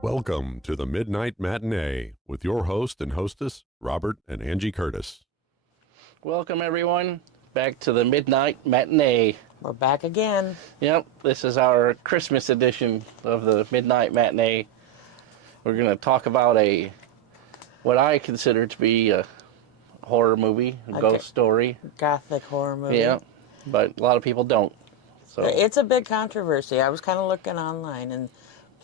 Welcome to the Midnight Matinee with your host and hostess, Robert and Angie Curtis. Welcome, everyone, back to the Midnight Matinee. We're back again. Yep, this is our Christmas edition of the Midnight Matinee. We're going to talk about what I consider to be a horror movie, a ghost story. Gothic horror movie. Yeah, but a lot of people don't. So it's a big controversy. I was kind of looking online, and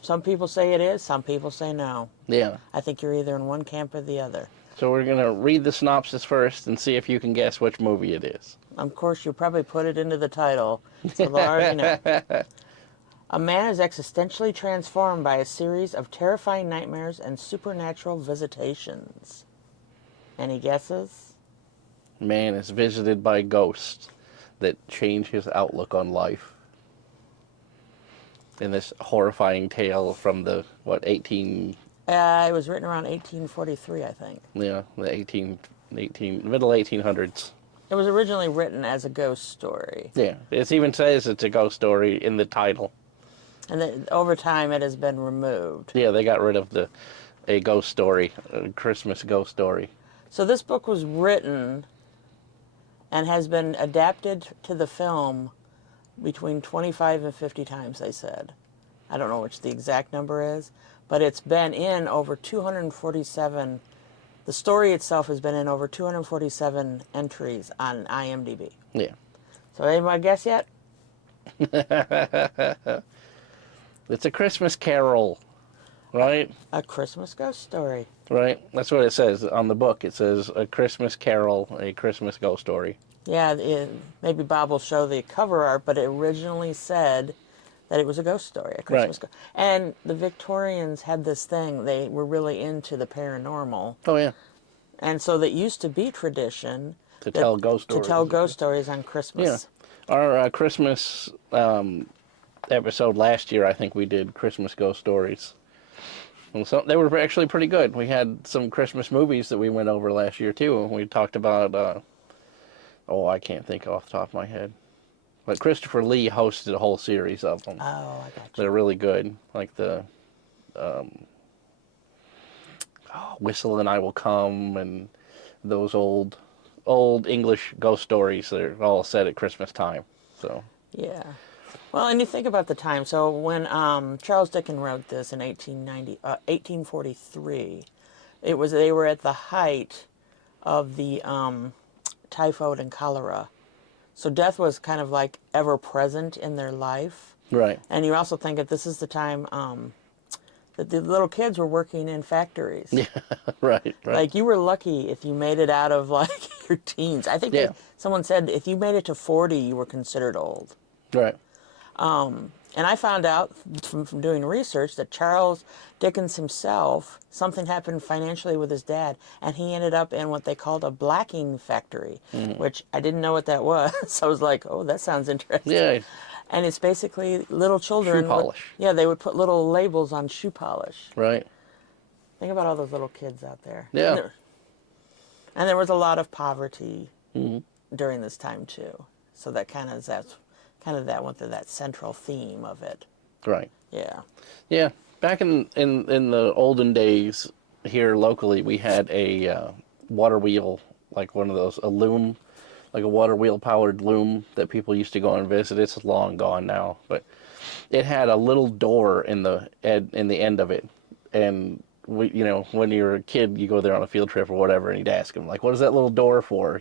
some people say it is, some people say no. Yeah. I think you're either in one camp or the other. So we're going to read the synopsis first and see if you can guess which movie it is. Of course, you probably put it into the title, so they'll already know. A man is existentially transformed by a series of terrifying nightmares and supernatural visitations. Any guesses? Man is visited by ghosts that change his outlook on life. In this horrifying tale from the, it was written around 1843, I think. Yeah, the middle 1800s. It was originally written as a ghost story. Yeah, it even says it's a ghost story in the title. And then over time it has been removed. Yeah, they got rid of a ghost story, a Christmas ghost story. So this book was written and has been adapted to the film between 25 and 50 times, they said. I don't know which the exact number is, but it's been in over 247. The story itself has been in over 247 entries on IMDb. Yeah. So anybody guess yet? It's a Christmas Carol, right? A Christmas ghost story. Right. That's what it says on the book. It says a Christmas Carol, a Christmas ghost story. Yeah, maybe Bob will show the cover art, but it originally said that it was a ghost story, a Christmas ghost. And the Victorians had this thing, they were really into the paranormal. Oh, yeah. And so that used to be tradition to tell ghost stories. To tell ghost stories on Christmas. Yeah. Our Christmas episode last year, I think we did Christmas ghost stories. And so they were actually pretty good. We had some Christmas movies that we went over last year, too. And we talked about, I can't think off the top of my head. But Christopher Lee hosted a whole series of them. Oh, I got you. They're really good. Like the Whistle and I Will Come and those old English ghost stories that are all set at Christmas time. So yeah. Well, and you think about the time. So when Charles Dickens wrote this in 1843, they were at the height of the typhoid and cholera. So death was kind of like ever present in their life. Right. And you also think that this is the time that the little kids were working in factories. Yeah, right. Like you were lucky if you made it out of like your teens. I think someone said if you made it to 40, you were considered old. Right. And I found out from doing research that Charles Dickens himself, something happened financially with his dad, and he ended up in what they called a blacking factory, which I didn't know what that was. So I was like, oh, that sounds interesting. Yeah. And it's basically little children. Shoe polish. They would put little labels on shoe polish. Right. Think about all those little kids out there. Yeah. And there was a lot of poverty during this time, too. So that that went to that central theme of it. Right. Yeah. Yeah. Back in the olden days here locally, we had a water wheel, like one of those, a loom, like a water wheel powered loom that people used to go and visit. It's long gone now, but it had a little door in the end of it. And we, when you're a kid, you go there on a field trip or whatever, and you'd ask them, like, what is that little door for,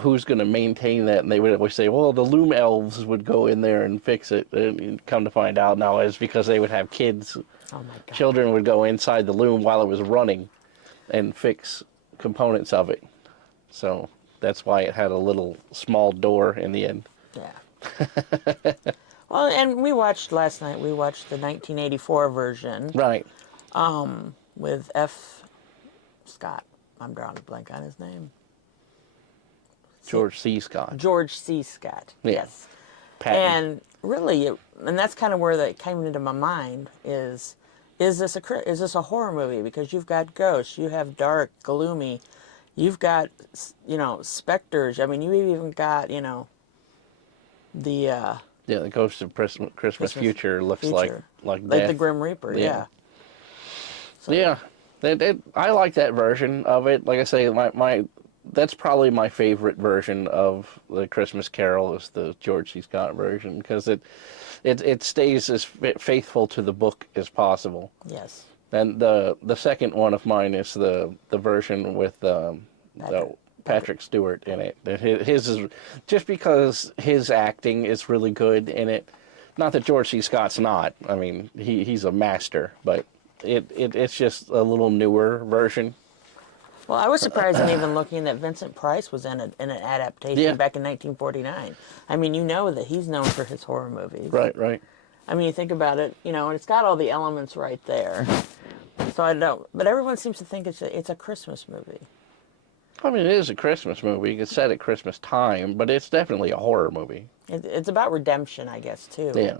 who's going to maintain that? And they would always say, well, the loom elves would go in there and fix it. And come to find out now it's because they would have kids. Oh my God. Children would go inside the loom while it was running and fix components of it. So that's why it had a little small door in the end. Yeah. Well, and last night we watched the 1984 version. Right. With F. Scott. I'm drawing a blank on his name. George C. Scott. George C. Scott. Yeah. Yes. Patton. And really, and that's kind of where that came into my mind is this a horror movie? Because you've got ghosts, you have dark, gloomy, you've got specters. I mean, you've even got Yeah, the Ghost of Christmas Future looks Future. like Like death. the Grim Reaper, yeah. So, Yeah, I like that version of it. Like I say, my that's probably my favorite version of the Christmas Carol is the George C. Scott version because it stays as faithful to the book as possible. yes. And the second one of mine is the version with Patrick Stewart in it. His is just because his acting is really good in it. Not that George C. Scott's not. I mean, he's a master, but it's just a little newer version. Well, I was surprised in even looking that Vincent Price was in an adaptation Yeah. back in 1949. I mean, you know that he's known for his horror movies. Right. I mean, you think about it, and it's got all the elements right there. So I don't, but everyone seems to think it's a Christmas movie. I mean, it is a Christmas movie. It's set at Christmas time, but it's definitely a horror movie. It's about redemption, I guess, too. Yeah.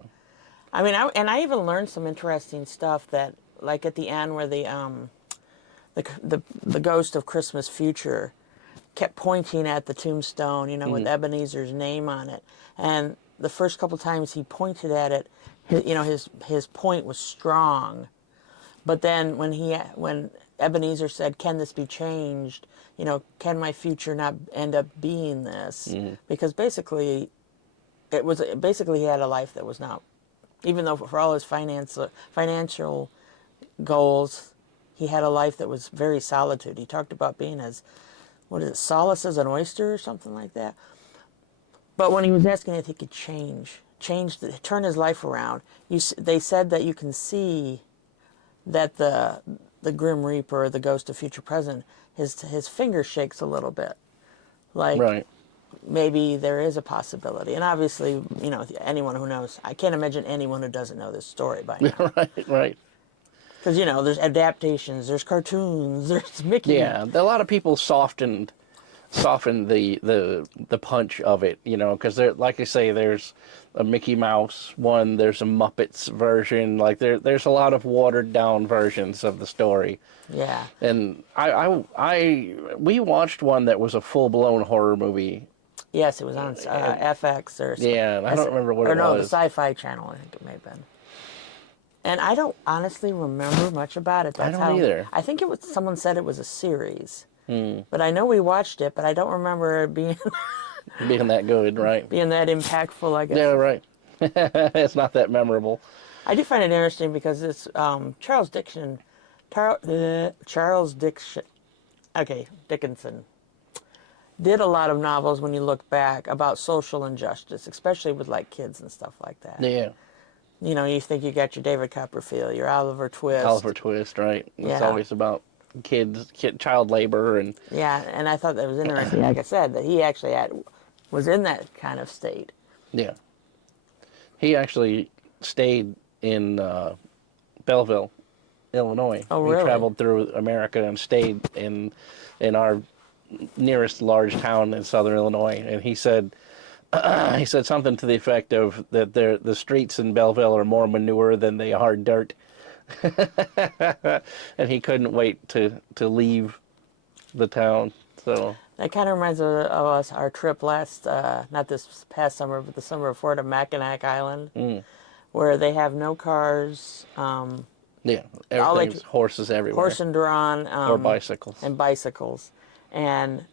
I mean, I even learned some interesting stuff that, like at the end where the ghost of Christmas Future kept pointing at the tombstone, with Ebenezer's name on it, and the first couple times he pointed at it, his point was strong, but then when Ebenezer said, "Can this be changed? Can my future not end up being this?" Because basically, he had a life that was not, even though for all his financial goals, he had a life that was very solitude. He talked about being as, solace as an oyster or something like that. But when he was asking if he could turn his life around, they said that you can see that the Grim Reaper, the ghost of future present, his finger shakes a little bit, like Right. maybe there is a possibility. And obviously, anyone who knows, I can't imagine anyone who doesn't know this story by now. Right. Because there's adaptations, there's cartoons, there's Mickey. Yeah, a lot of people softened the punch of it, because there, like I say, there's a Mickey Mouse one, there's a Muppets version, like there's a lot of watered down versions of the story. Yeah. And we watched one that was a full blown horror movie. Yes, it was on FX or. Yeah, I don't remember what it no, was. the Sci-Fi Channel, I think it may have been. And I don't honestly remember much about it. I don't either. I think someone said it was a series. But I know we watched it, but I don't remember it being Being that good, right? being that impactful, I guess. Yeah, right. It's not that memorable. I do find it interesting because it's Charles Dickinson, did a lot of novels when you look back about social injustice, especially with like kids and stuff like that. Yeah. You think you got your David Copperfield, your Oliver Twist. Oliver Twist, right? It's Yeah. always about child labor, and Yeah, and I thought that was interesting, like I said, that he actually was in that kind of state. yeah. He actually stayed in Belleville, Illinois. Oh, really? He traveled through America and stayed in our nearest large town in southern Illinois, and he said something to the effect of that the streets in Belleville are more manure than they are dirt. And he couldn't wait to leave the town. So That kind of reminds of us, our trip not this past summer, but the summer before, to Mackinac Island, where they have no cars. yeah, everything's horses everywhere, Horse and drawn. or bicycles. And bicycles. And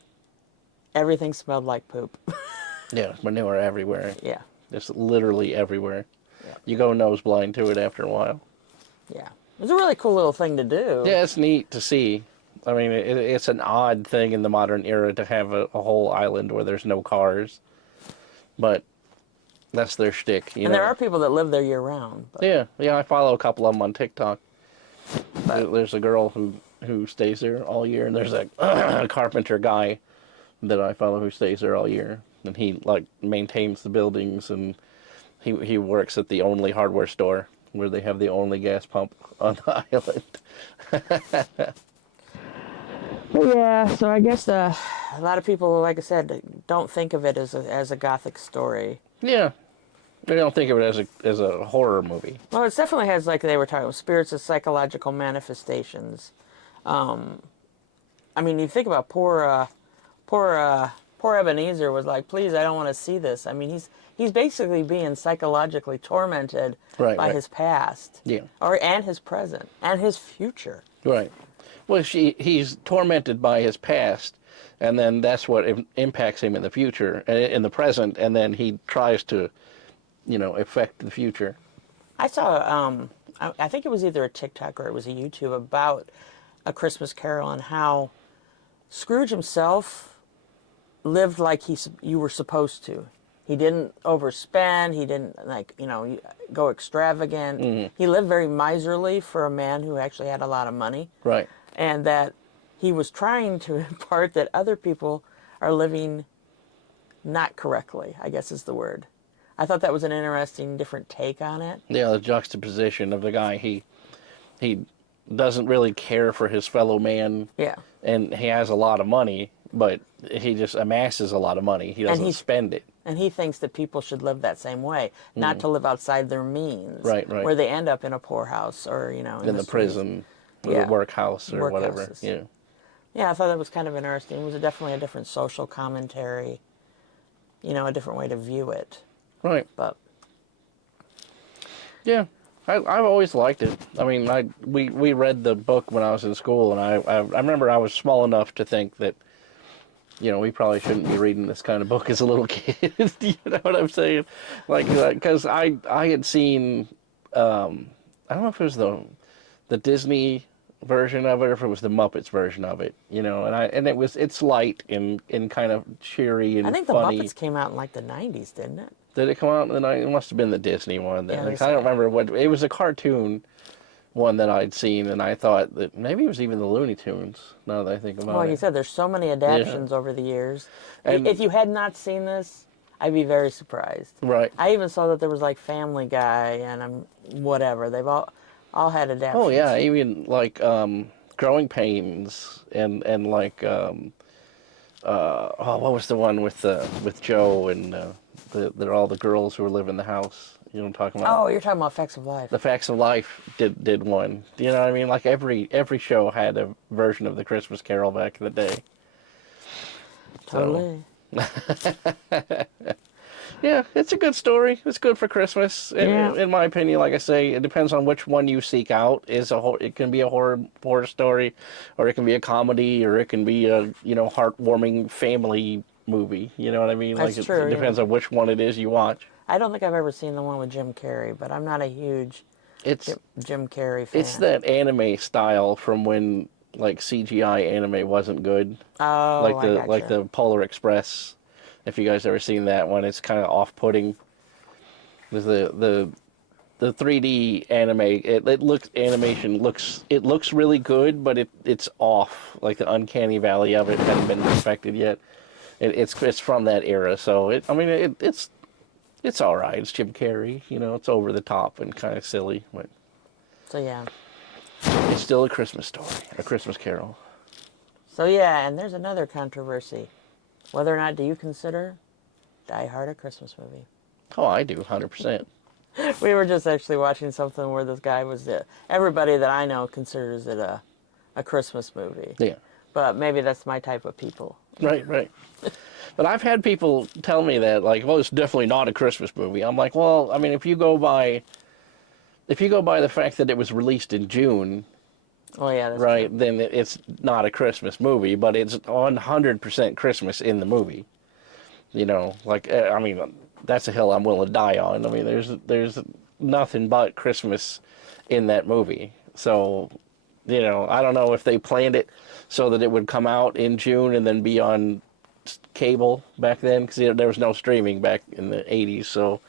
everything smelled like poop. Yeah, manure everywhere. Yeah. Just literally everywhere. Yeah. You go nose blind to it after a while. Yeah. It was a really cool little thing to do. Yeah, it's neat to see. I mean, it's an odd thing in the modern era to have a whole island where there's no cars. But that's their shtick, And there are people that live there year round. But. Yeah, I follow a couple of them on TikTok. There's a girl who stays there all year, and there's a carpenter guy that I follow who stays there all year. And he maintains the buildings, and he works at the only hardware store where they have the only gas pump on the island. Yeah, so I guess a lot of people, like I said, don't think of it as a gothic story. Yeah, they don't think of it as a horror movie. Well, it definitely has, like they were talking about, spirits as psychological manifestations. I mean, you think about poor poor Ebenezer was like, please, I don't want to see this. I mean, he's basically being psychologically tormented Right, by right. his past. Yeah. And his present and his future. Right. Well, he's tormented by his past, and then that's what impacts him in the future, in the present, and then he tries to, affect the future. I saw, I think it was either a TikTok or it was a YouTube about A Christmas Carol and how Scrooge himself lived like you were supposed to. He didn't overspend. He didn't go extravagant. Mm-hmm. He lived very miserly for a man who actually had a lot of money. Right. And that he was trying to impart that other people are living not correctly, I guess is the word. I thought that was an interesting, different take on it. Yeah, the juxtaposition of the guy. He doesn't really care for his fellow man. Yeah. And he has a lot of money, but he just amasses a lot of money. He doesn't spend it. And he thinks that people should live that same way, not to live outside their means. Right, right. Where they end up in a poorhouse or, in the prison, or the workhouse or whatever. Yeah. Yeah, I thought that was kind of interesting. It was definitely a different social commentary, a different way to view it. Right. But yeah, I've always liked it. I mean, we read the book when I was in school, and I remember I was small enough to think that, we probably shouldn't be reading this kind of book as a little kid. You know what I'm saying? Like, because I had seen, I don't know if it was the Disney version of it or if it was the Muppets version of it, and it's light and kind of cheery and I think funny. the Muppets came out in like the 90s, didn't it? Did it come out in the night? It must have been the Disney one then. Yeah, I don't remember what it was. A cartoon one that I'd seen, and I thought that maybe it was even the Looney Tunes. Now that I think about it. Well, like you said, there's so many adaptations over the years. And- if you had not seen this, I'd be very surprised. Right. I even saw that there was like Family Guy and whatever. They've all had adaptations. Oh yeah, even like Growing Pains and like what was the one with Joe and they're all the girls who live in the house. You know what I'm talking about? Oh, you're talking about Facts of Life. The Facts of Life did one. You know what I mean? Like every show had a version of the Christmas Carol back in the day. Totally. Yeah, it's a good story. It's good for Christmas, in my opinion. Like I say, it depends on which one you seek out. It can be a horror story, or it can be a comedy, or it can be a heartwarming family movie. You know what I mean? That's like true, it depends on which one it is you watch. I don't think I've ever seen the one with Jim Carrey, but I'm not a huge Jim Carrey fan. It's that anime style from when like CGI anime wasn't good. Oh, like the Polar Express. If you guys ever seen that one, it's kind of off-putting. The 3D animation looks really good, but it's off. Like the uncanny valley of it hasn't been perfected yet. It's from that era, so it's all right. It's Jim Carrey, it's over the top and kind of silly, but So yeah. it's still a Christmas story, a Christmas Carol. So yeah, and there's another controversy. Whether or not do you consider Die Hard a Christmas movie? Oh, I do, 100%. We were just actually watching something where this guy was everybody that I know considers it a Christmas movie. Yeah. But maybe that's my type of people. Right. But I've had people tell me that, like, well, it's definitely not a Christmas movie. I'm like, well, I mean, if you go by the fact that it was released in June, Oh yeah, that's right, true. then it's not a Christmas movie, but it's 100% Christmas in the movie. I mean, that's a hill I'm willing to die on. I mean, there's nothing but Christmas in that movie. So, I don't know if they planned it so that it would come out in June and then be on cable back then, because there was no streaming back in the 80s, so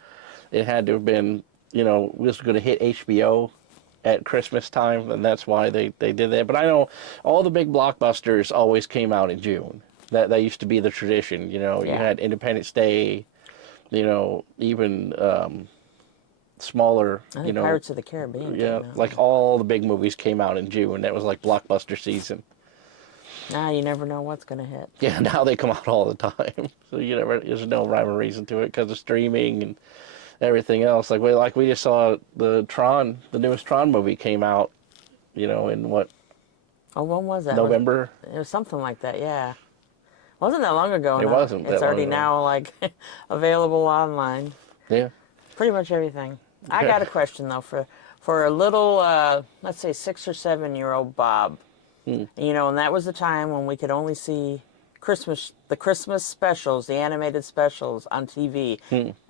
it had to have been, was going to hit HBO at Christmas time, and that's why they did that. But I know all the big blockbusters always came out in June. That used to be the tradition. You had Independence Day, even smaller, I think Pirates of the Caribbean. yeah, came out. like all the big movies came out in June. That was like blockbuster season. Now you never know what's going to hit. Yeah, now they come out all the time. So there's no rhyme or reason to it because of streaming and everything else. Like we just saw the newest Tron movie came out, in what? Oh, when was that? November? It was something like that, yeah. Wasn't that long ago. It No. wasn't that It's long already ago. now like available online. Yeah. Pretty much everything. I Okay. got a question though for a little let's say 6 or 7-year-old Bob. Hmm. You know, and that was the time when we could only see the Christmas specials, the animated specials on TV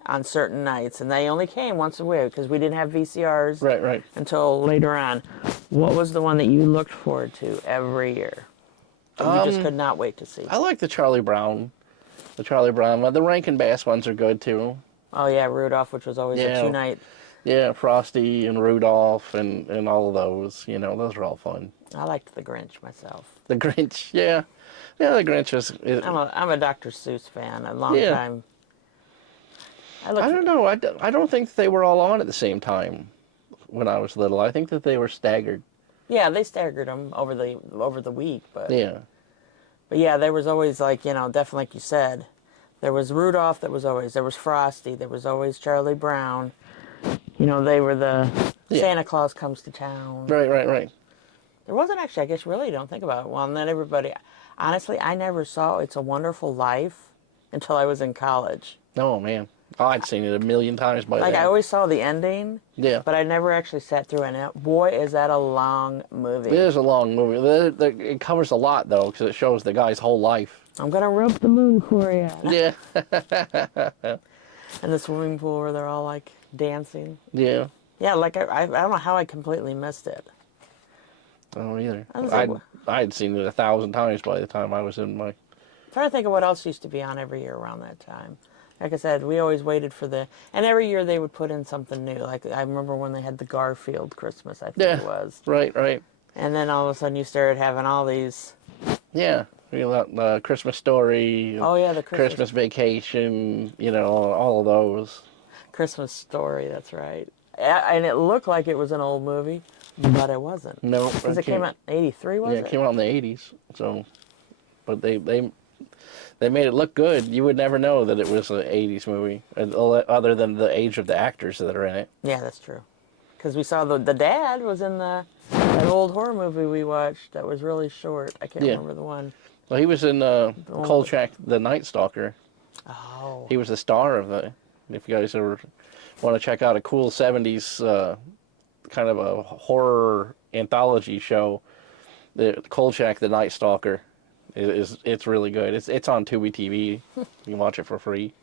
on certain nights, and they only came once a week because we didn't have VCRs Right. until later on. What was the one that you looked forward to every year? That you just could not wait to see. I like the Charlie Brown. The Charlie Brown one. The Rankin Bass ones are good too. Oh yeah, Rudolph, which was always a Yeah. 2-night. Yeah, Frosty and Rudolph and all of those. You know, those are all fun. I liked the Grinch myself. The Grinch, yeah. Yeah, the Grinch is I'm a Dr. Seuss fan. A long Yeah. time. I don't know. I don't think they were all on at the same time when I was little. I think that they were staggered. Yeah, they staggered them over the week, but Yeah. But yeah, there was always like, you know, definitely like you said, there was Rudolph, there was Frosty, there was always Charlie Brown. You know, they were the Santa Claus comes to town. Right. There wasn't actually, I guess really don't think about it. Well, and then everybody, honestly, I never saw It's a Wonderful Life until I was in college. Oh, man. Oh, I'd seen it a million times by Like then. I always saw the ending. Yeah. But I never actually sat through it. And boy, is that a long movie. It is a long movie. It covers a lot, though, because it shows the guy's whole life. I'm going to rope the moon for you. Yeah. And the swimming pool where they're all like dancing. Yeah. Yeah, like I don't know how I completely missed it. I don't either. I was like, I'd seen it 1,000 times by the time I was in my... Trying to think of what else used to be on every year around that time. Like I said, we always waited for and every year they would put in something new. Like I remember when they had the Garfield Christmas, I think it was. Right. And then all of a sudden you started having all these. Yeah. You know, Christmas Story. Oh yeah, the Christmas Vacation. You know, all of those. Christmas Story. That's right. And it looked like it was an old movie, but it wasn't. No, because it came out in '83, was it? Yeah, it came out in the '80s. So, but they made it look good. You would never know that it was an '80s movie, other than the age of the actors that are in it. Yeah, that's true. Because we saw the dad was in that old horror movie we watched that was really short. I can't remember the one. Well, he was in Kolchak, the Night Stalker. Oh. He was the star of the. If you guys ever want to check out a cool '70s kind of a horror anthology show, the Kolchak, the Night Stalker, it's really good. It's on Tubi TV. You can watch it for free.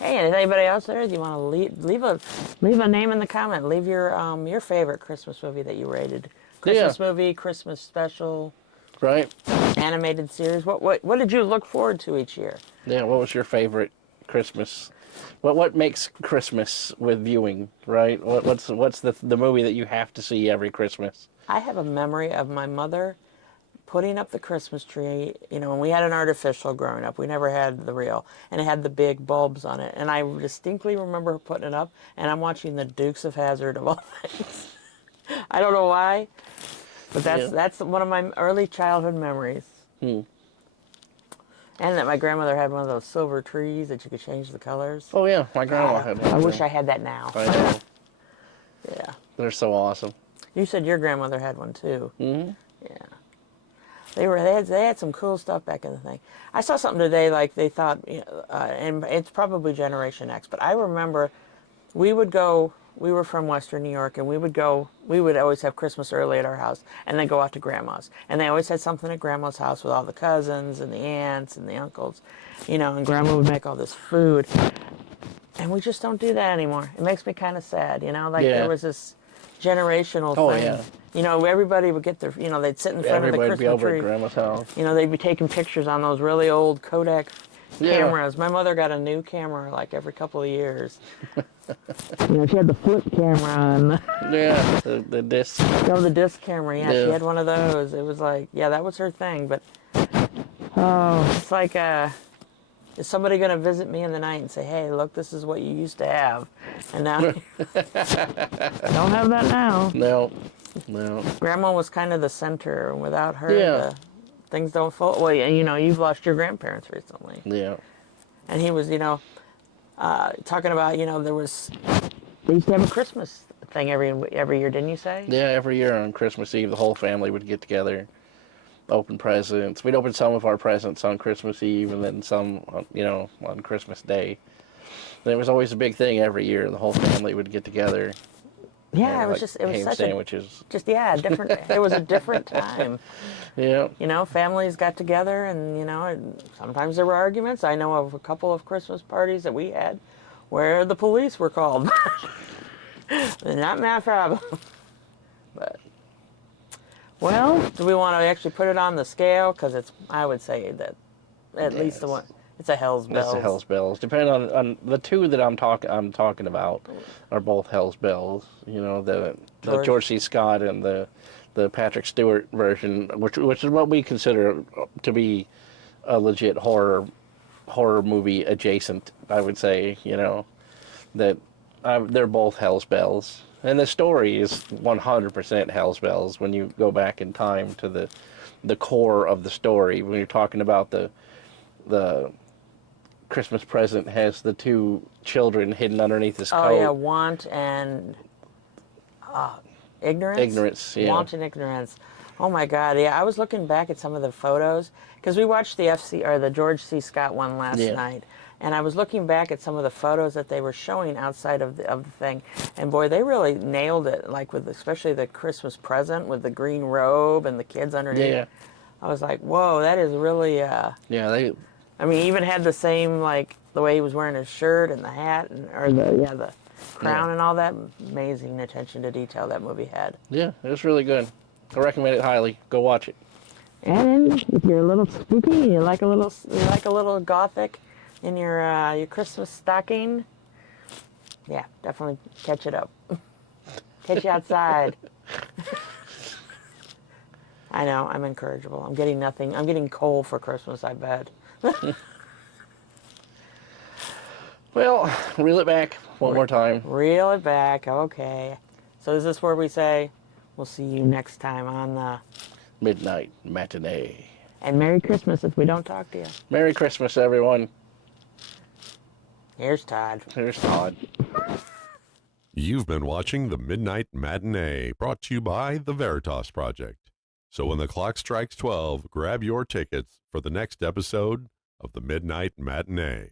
Hey, and is anybody else there? Do you want to leave a name in the comment? Leave your favorite Christmas movie that you rated. Christmas movie, Christmas special, right? Animated series. What did you look forward to each year? Yeah. What was your favorite Christmas? What makes Christmas with viewing? Right. What's the movie that you have to see every Christmas? I have a memory of my mother putting up the Christmas tree. You know, when we had an artificial growing up, we never had the real, and it had the big bulbs on it. And I distinctly remember her putting it up, and I'm watching the Dukes of Hazzard of all things. I don't know why, but that's one of my early childhood memories. And that my grandmother had one of those silver trees that you could change the colors. Oh yeah, my grandma had one. I wish I had that now. I know. Yeah. They're so awesome. You said your grandmother had one too. Mm-hmm. Yeah. They had some cool stuff back in the thing. I saw something today like they thought, and it's probably Generation X, but I remember we were from Western New York, and we would always have Christmas early at our house, and then go out to Grandma's. And they always had something at Grandma's house with all the cousins and the aunts and the uncles, and Grandma would make all this food. And we just don't do that anymore. It makes me kind of sad, there was this generational thing. Yeah. Everybody would get they'd sit in front of the Christmas be over tree. at Grandma's house. They'd be taking pictures on those really old Kodak cameras. My mother got a new camera like every couple of years. She had the flip camera on. Yeah, the disc. Oh, the disc camera. Yeah, she had one of those. It was like, that was her thing. But it's like, is somebody going to visit me in the night and say, "Hey, look, this is what you used to have," and now don't have that now. No. Grandma was kind of the center, and without her, things don't fall. Well, you've lost your grandparents recently. Yeah. And he was, talking about, they used to have a Christmas thing every year, didn't you say? Yeah, every year on Christmas Eve, the whole family would get together, open presents. We'd open some of our presents on Christmas Eve, and then some, on Christmas Day. And it was always a big thing every year. The whole family would get together. Yeah, And, it was ham such sandwiches. different. It was a different time. Yeah. Families got together, and and sometimes there were arguments. I know of a couple of Christmas parties that we had where the police were called. Not my problem. But well, do we want to actually put it on the scale? Because I would say that at least the one. It's a Hell's Bells. It's a Hell's Bells. Depending on the two that I'm talking about are both Hell's Bells. The George C. Scott and the Patrick Stewart version, which is what we consider to be a legit horror movie adjacent. I would say, that they're both Hell's Bells, and the story is 100% Hell's Bells when you go back in time to the core of the story. When you're talking about the Christmas present has the two children hidden underneath his coat. Oh yeah, want and ignorance. Ignorance, yeah. Want and ignorance. Oh my God, yeah. I was looking back at some of the photos because we watched the George C. Scott one last night, and I was looking back at some of the photos that they were showing outside of the thing, and boy, they really nailed it. Like especially the Christmas present with the green robe and the kids underneath. Yeah. I was like, whoa, that is really. Yeah, I mean, he even had the same, like, the way he was wearing his shirt and the hat, or the crown and all that. Amazing attention to detail that movie had. Yeah, it was really good. I recommend it highly. Go watch it. And if you're a little spooky, you like a little gothic in your Christmas stocking, yeah, definitely catch it up. Catch you outside. I know, I'm incorrigible. I'm getting nothing. I'm getting coal for Christmas, I bet. Well, reel it back one more time. Reel it back, okay. So is this where we say, we'll see you next time on the Midnight Matinee. And Merry Christmas if we don't talk to you. Merry Christmas, everyone. Here's Todd. Here's Todd. You've been watching the Midnight Matinee, brought to you by the Veritas Project. So when the clock strikes 12, grab your tickets for the next episode of the Midnight Matinee.